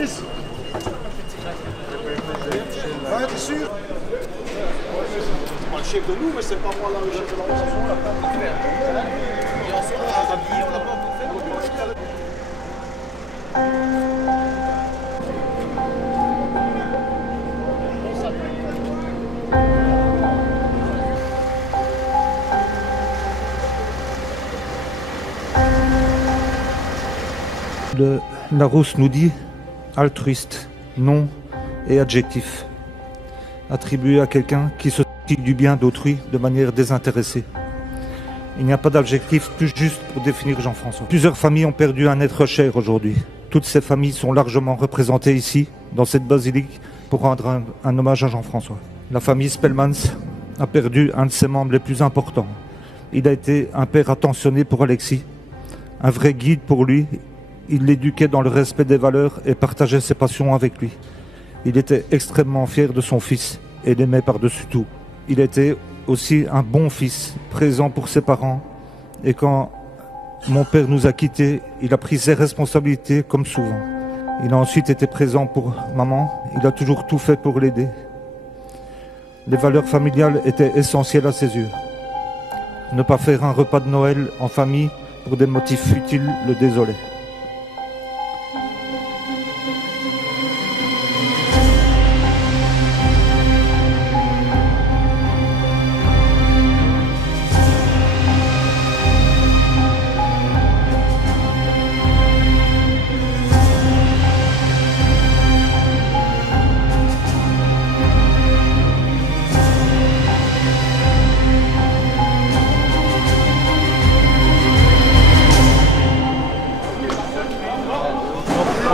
Chris. Ouais, t'es sûr? C'est pas le chef de nous, mais c'est pas moi là, le chef de l'organisation là. Et on s'est habillé, on n'a pas encore fait. Le Larousse nous dit altruiste, nom et adjectif, attribué à quelqu'un qui se soucie du bien d'autrui de manière désintéressée. Il n'y a pas d'adjectif plus juste pour définir Jean-François. Plusieurs familles ont perdu un être cher aujourd'hui. Toutes ces familles sont largement représentées ici, dans cette basilique, pour rendre un hommage à Jean-François. La famille Spelmans a perdu un de ses membres les plus importants. Il a été un père attentionné pour Alexis, un vrai guide pour lui. Il l'éduquait dans le respect des valeurs et partageait ses passions avec lui. Il était extrêmement fier de son fils et l'aimait par-dessus tout. Il était aussi un bon fils, présent pour ses parents. Et quand mon père nous a quittés, il a pris ses responsabilités comme souvent. Il a ensuite été présent pour maman. Il a toujours tout fait pour l'aider. Les valeurs familiales étaient essentielles à ses yeux. Ne pas faire un repas de Noël en famille pour des motifs futiles le désolait.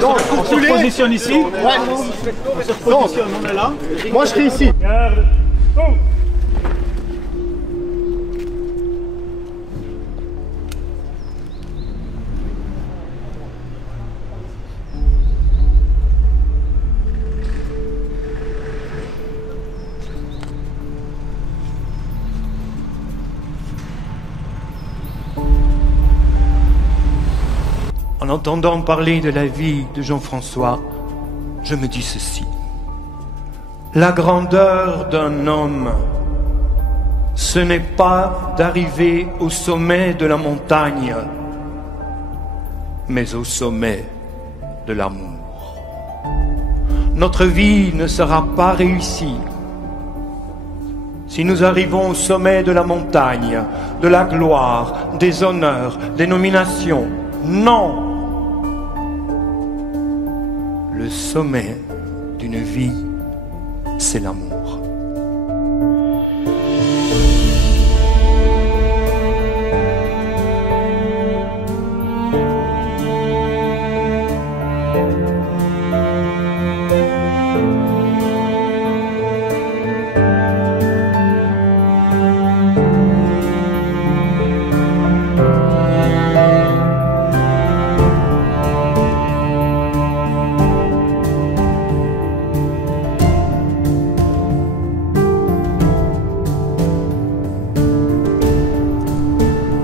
Donc, on se positionne ici. Ouais. On se positionne, on est là. Moi je serai ici. Garde. Oh. En entendant parler de la vie de Jean-François, je me dis ceci. La grandeur d'un homme, ce n'est pas d'arriver au sommet de la montagne, mais au sommet de l'amour. Notre vie ne sera pas réussie si nous arrivons au sommet de la montagne, de la gloire, des honneurs, des nominations. Non! Le sommet d'une vie, c'est l'amour.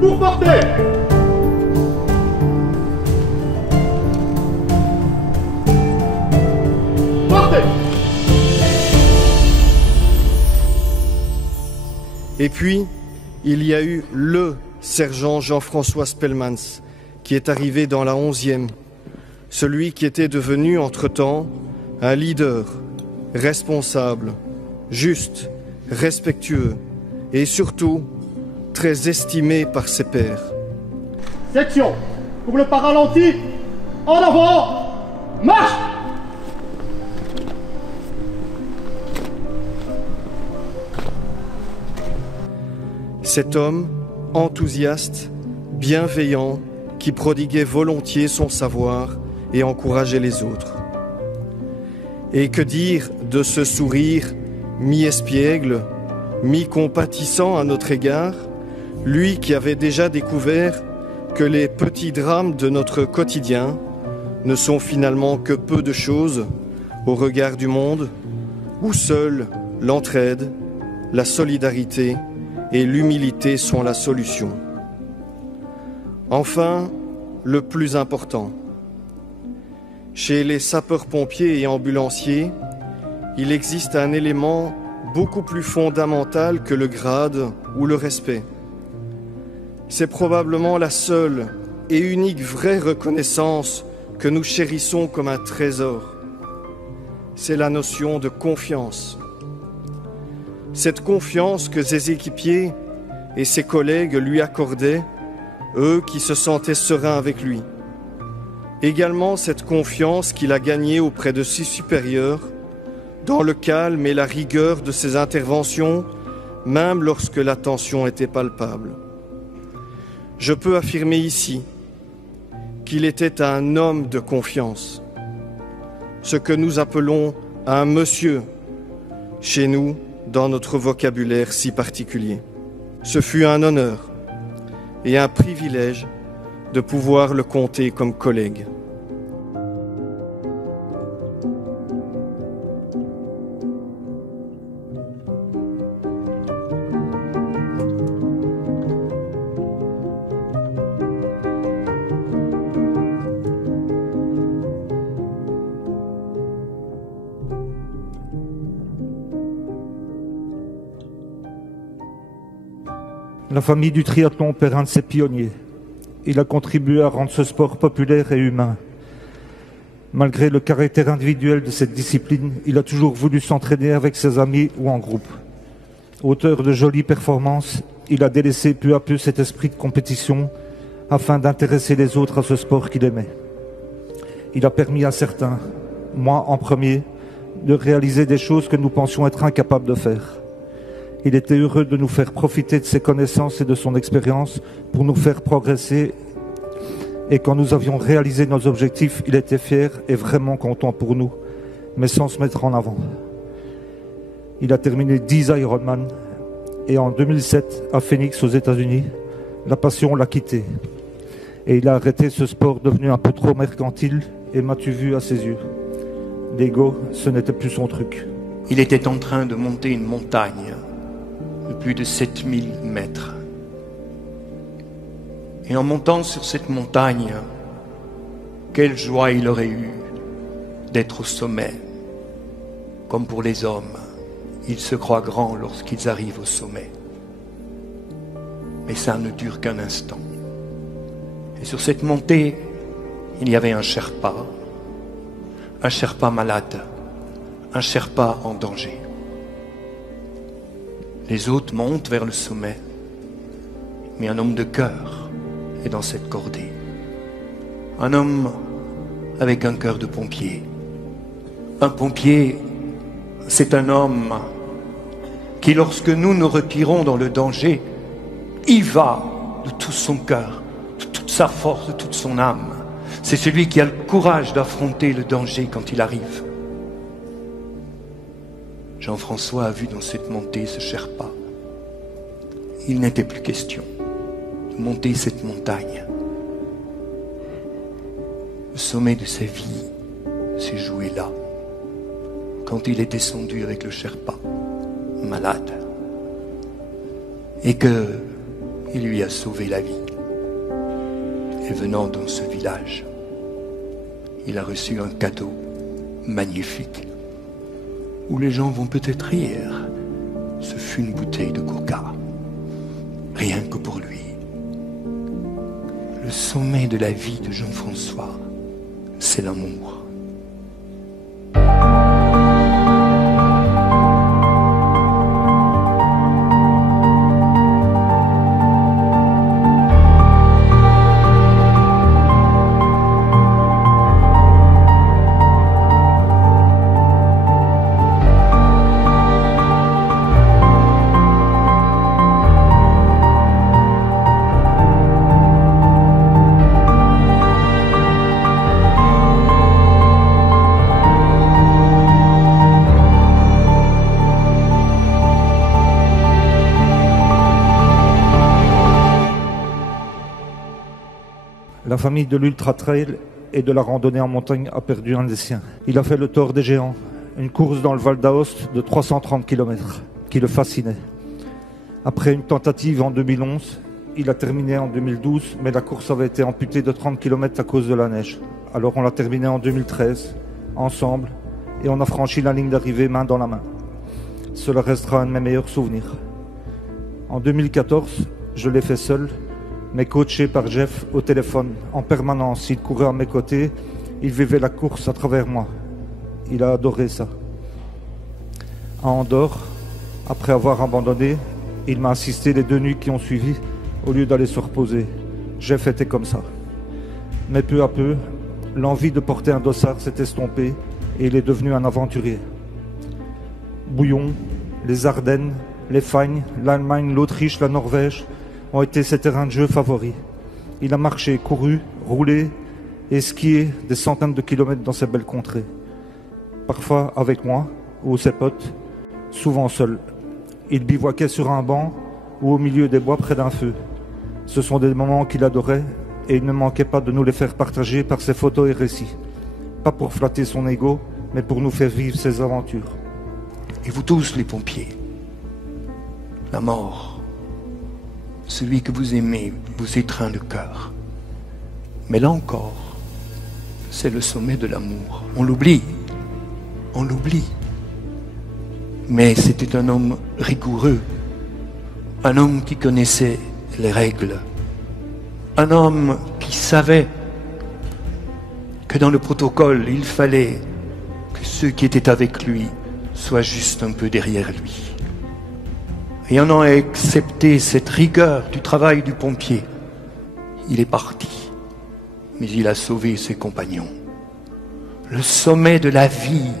Pour porter. Portez. Et puis, il y a eu le sergent Jean-François Spelmans, qui est arrivé dans la 11e, celui qui était devenu entre-temps un leader, responsable, juste, respectueux et surtout très estimé par ses pairs. Section. Pour le pas ralenti. En avant. Marche. Cet homme, enthousiaste, bienveillant, qui prodiguait volontiers son savoir et encourageait les autres. Et que dire de ce sourire mi-espiègle, mi-compatissant à notre égard, lui qui avait déjà découvert que les petits drames de notre quotidien ne sont finalement que peu de choses au regard du monde, où seule l'entraide, la solidarité et l'humilité sont la solution. Enfin, le plus important, Chez les sapeurs-pompiers et ambulanciers, il existe un élément beaucoup plus fondamental que le grade ou le respect. C'est probablement la seule et unique vraie reconnaissance que nous chérissons comme un trésor. C'est la notion de confiance. Cette confiance que ses équipiers et ses collègues lui accordaient, eux qui se sentaient sereins avec lui. Également cette confiance qu'il a gagnée auprès de ses supérieurs, dans le calme et la rigueur de ses interventions, même lorsque la tension était palpable. Je peux affirmer ici qu'il était un homme de confiance, ce que nous appelons un monsieur chez nous dans notre vocabulaire si particulier. Ce fut un honneur et un privilège de pouvoir le compter comme collègue. La famille du triathlon perd un de ses pionniers. Il a contribué à rendre ce sport populaire et humain. Malgré le caractère individuel de cette discipline, il a toujours voulu s'entraîner avec ses amis ou en groupe. Auteur de jolies performances, il a délaissé peu à peu cet esprit de compétition afin d'intéresser les autres à ce sport qu'il aimait. Il a permis à certains, moi en premier, de réaliser des choses que nous pensions être incapables de faire. Il était heureux de nous faire profiter de ses connaissances et de son expérience pour nous faire progresser. Et quand nous avions réalisé nos objectifs, il était fier et vraiment content pour nous, mais sans se mettre en avant. Il a terminé 10 Ironman et en 2007, à Phoenix, aux États-Unis, la passion l'a quitté. Et il a arrêté ce sport devenu un peu trop mercantile et m'as-tu vu à ses yeux. L'ego, ce n'était plus son truc. Il était en train de monter une montagne de plus de 7000 mètres. Et en montant sur cette montagne, quelle joie il aurait eu d'être au sommet. Comme pour les hommes, ils se croient grands lorsqu'ils arrivent au sommet. Mais ça ne dure qu'un instant. Et sur cette montée, il y avait un Sherpa malade, un Sherpa en danger. Les autres montent vers le sommet, mais un homme de cœur est dans cette cordée. Un homme avec un cœur de pompier. Un pompier, c'est un homme qui, lorsque nous nous retirons dans le danger, y va de tout son cœur, de toute sa force, de toute son âme. C'est celui qui a le courage d'affronter le danger quand il arrive. Jean-François a vu dans cette montée ce Sherpa. Il n'était plus question de monter cette montagne. Le sommet de sa vie s'est joué là, quand il est descendu avec le Sherpa, malade, et qu'il lui a sauvé la vie. Et venant dans ce village, il a reçu un cadeau magnifique, où les gens vont peut-être rire. Ce fut une bouteille de coca, rien que pour lui. Le sommet de la vie de Jean-François, c'est l'amour. La famille de l'Ultra Trail et de la randonnée en montagne a perdu un des siens. Il a fait le Tour des Géants, une course dans le Val d'Aoste de 330 km, qui le fascinait. Après une tentative en 2011, il a terminé en 2012, mais la course avait été amputée de 30 km à cause de la neige. alors on l'a terminé en 2013, ensemble, et on a franchi la ligne d'arrivée main dans la main. Cela restera un de mes meilleurs souvenirs. En 2014, je l'ai fait seul, mais coaché par Jeff au téléphone, en permanence. Il courait à mes côtés, il vivait la course à travers moi. Il a adoré ça. À Andorre, après avoir abandonné, il m'a assisté les 2 nuits qui ont suivi, au lieu d'aller se reposer. Jeff était comme ça. Mais peu à peu, l'envie de porter un dossard s'est estompée et il est devenu un aventurier. Bouillon, les Ardennes, les Fagnes, l'Allemagne, l'Autriche, la Norvège ont été ses terrains de jeu favoris. Il a marché, couru, roulé et skié des centaines de kilomètres dans ces belles contrées. Parfois avec moi ou ses potes, souvent seul. Il bivouaquait sur un banc ou au milieu des bois près d'un feu. Ce sont des moments qu'il adorait et il ne manquait pas de nous les faire partager par ses photos et récits. Pas pour flatter son ego, mais pour nous faire vivre ses aventures. Et vous tous les pompiers, la mort, celui que vous aimez, vous étreint le cœur. Mais là encore, c'est le sommet de l'amour. On l'oublie. Mais c'était un homme rigoureux, un homme qui connaissait les règles, un homme qui savait que dans le protocole, il fallait que ceux qui étaient avec lui soient juste un peu derrière lui. Et en ayant accepté cette rigueur du travail du pompier, il est parti, mais il a sauvé ses compagnons. Le sommet de la vie,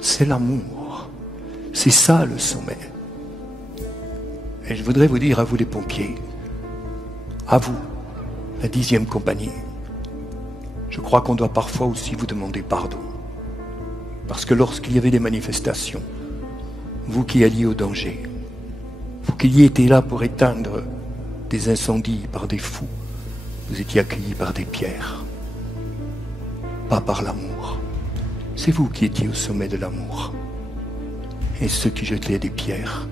c'est l'amour. C'est ça le sommet. Et je voudrais vous dire à vous les pompiers, à vous, la 10e compagnie, je crois qu'on doit parfois aussi vous demander pardon. Parce que lorsqu'il y avait des manifestations, vous qui alliez au danger, vous qui y étiez là pour éteindre des incendies par des fous, vous étiez accueillis par des pierres, pas par l'amour. C'est vous qui étiez au sommet de l'amour. Et ceux qui jetaient des pierres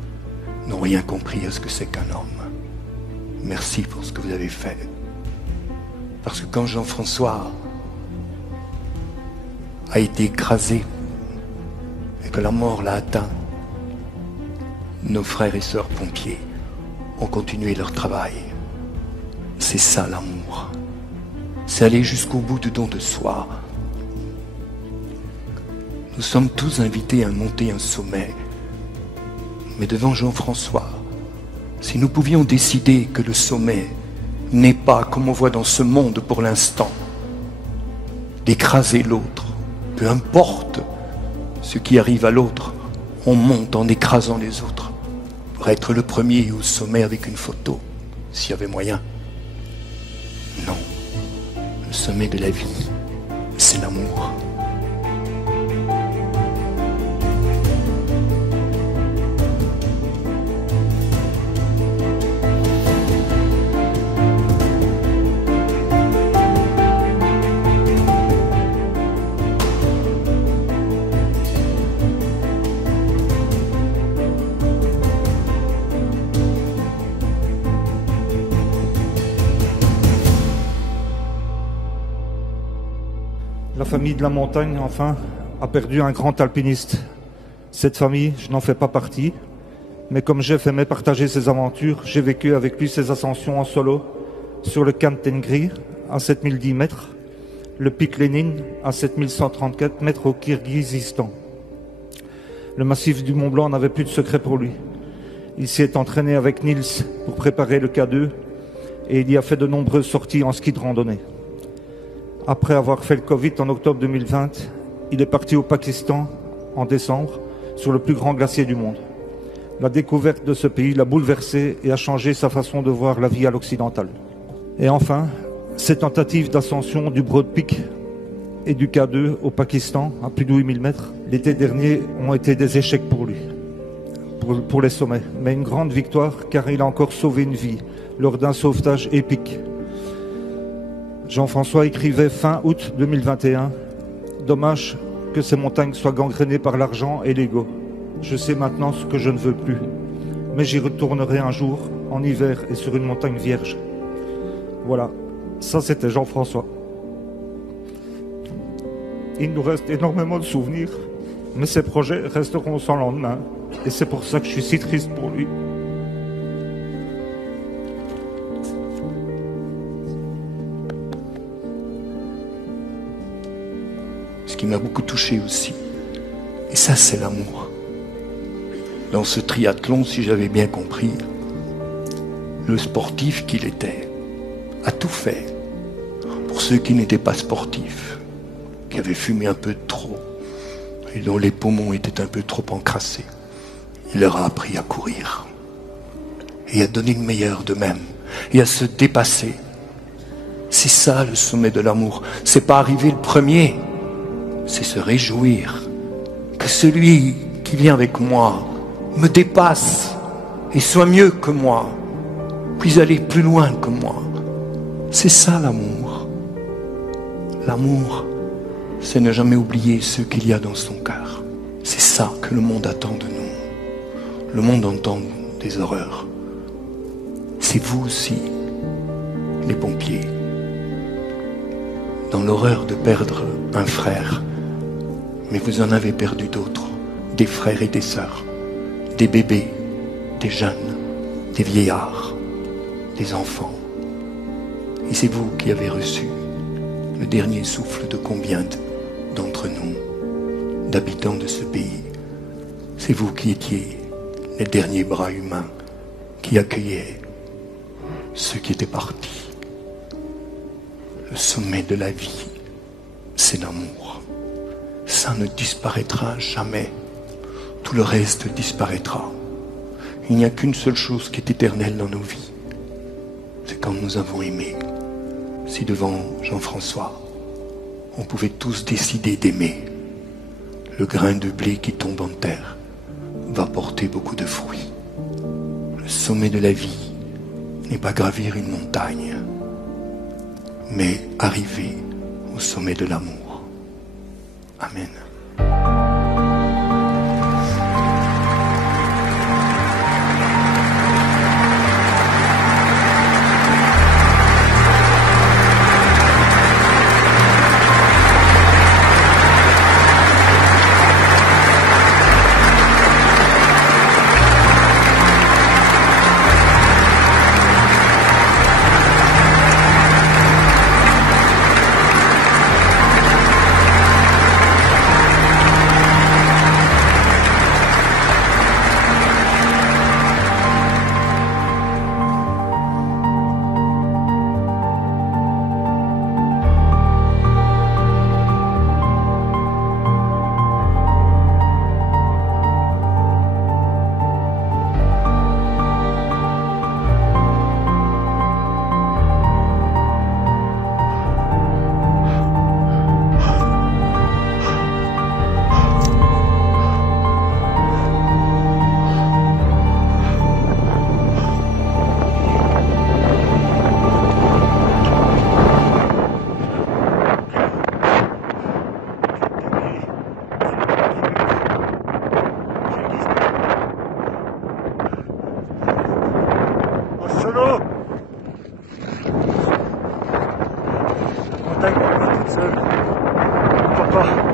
n'ont rien compris à ce que c'est qu'un homme. Merci pour ce que vous avez fait. Parce que quand Jean-François a été écrasé et que la mort l'a atteint, nos frères et sœurs pompiers ont continué leur travail. C'est ça l'amour. C'est aller jusqu'au bout du don de soi. Nous sommes tous invités à monter un sommet. Mais devant Jean-François, si nous pouvions décider que le sommet n'est pas, comme on voit dans ce monde pour l'instant, d'écraser l'autre, peu importe ce qui arrive à l'autre, on monte en écrasant les autres pour être le premier au sommet avec une photo, s'il y avait moyen. Non, le sommet de la vie, c'est l'amour. La famille de la montagne, enfin, a perdu un grand alpiniste. Cette famille, je n'en fais pas partie, mais comme Jeff aimait partager ses aventures, j'ai vécu avec lui ses ascensions en solo sur le Khan Tengri à 7010 mètres, le pic Lénine à 7134 mètres au Kirghizistan. Le massif du Mont Blanc n'avait plus de secret pour lui. Il s'y est entraîné avec Nils pour préparer le K2 et il y a fait de nombreuses sorties en ski de randonnée. Après avoir fait le Covid en octobre 2020, il est parti au Pakistan en décembre sur le plus grand glacier du monde. La découverte de ce pays l'a bouleversé et a changé sa façon de voir la vie à l'occidental. Et enfin, ses tentatives d'ascension du Broad Peak et du K2 au Pakistan à plus de 8000 mètres l'été dernier ont été des échecs pour lui, pour les sommets. Mais une grande victoire car il a encore sauvé une vie lors d'un sauvetage épique. Jean-François écrivait fin août 2021 « Dommage que ces montagnes soient gangrénées par l'argent et l'ego. Je sais maintenant ce que je ne veux plus, mais j'y retournerai un jour, en hiver et sur une montagne vierge. » Voilà, ça c'était Jean-François. Il nous reste énormément de souvenirs, mais ces projets resteront sans lendemain. Et c'est pour ça que je suis si triste pour lui. Ce qui m'a beaucoup touché aussi, et ça c'est l'amour. Dans ce triathlon, si j'avais bien compris, le sportif qu'il était a tout fait pour ceux qui n'étaient pas sportifs, qui avaient fumé un peu trop et dont les poumons étaient un peu trop encrassés. Il leur a appris à courir et à donner le meilleur d'eux-mêmes et à se dépasser. C'est ça le sommet de l'amour. C'est pas arriver le premier, c'est se réjouir que celui qui vient avec moi me dépasse et soit mieux que moi, puis aller plus loin que moi. C'est ça l'amour. L'amour, c'est ne jamais oublier ce qu'il y a dans son cœur. C'est ça que le monde attend de nous. Le monde entend des horreurs. C'est vous aussi, les pompiers, dans l'horreur de perdre un frère, mais vous en avez perdu d'autres, des frères et des sœurs, des bébés, des jeunes, des vieillards, des enfants. Et c'est vous qui avez reçu le dernier souffle de combien d'entre nous, d'habitants de ce pays. C'est vous qui étiez les derniers bras humains qui accueillaient ceux qui étaient partis. Le sommet de la vie, c'est l'amour. Ça ne disparaîtra jamais. Tout le reste disparaîtra. Il n'y a qu'une seule chose qui est éternelle dans nos vies. C'est quand nous avons aimé. Si devant Jean-François, on pouvait tous décider d'aimer, le grain de blé qui tombe en terre va porter beaucoup de fruits. Le sommet de la vie n'est pas gravir une montagne, mais arriver au sommet de l'amour. Amen. Solo. Montagne, toute seule. Pourquoi pas?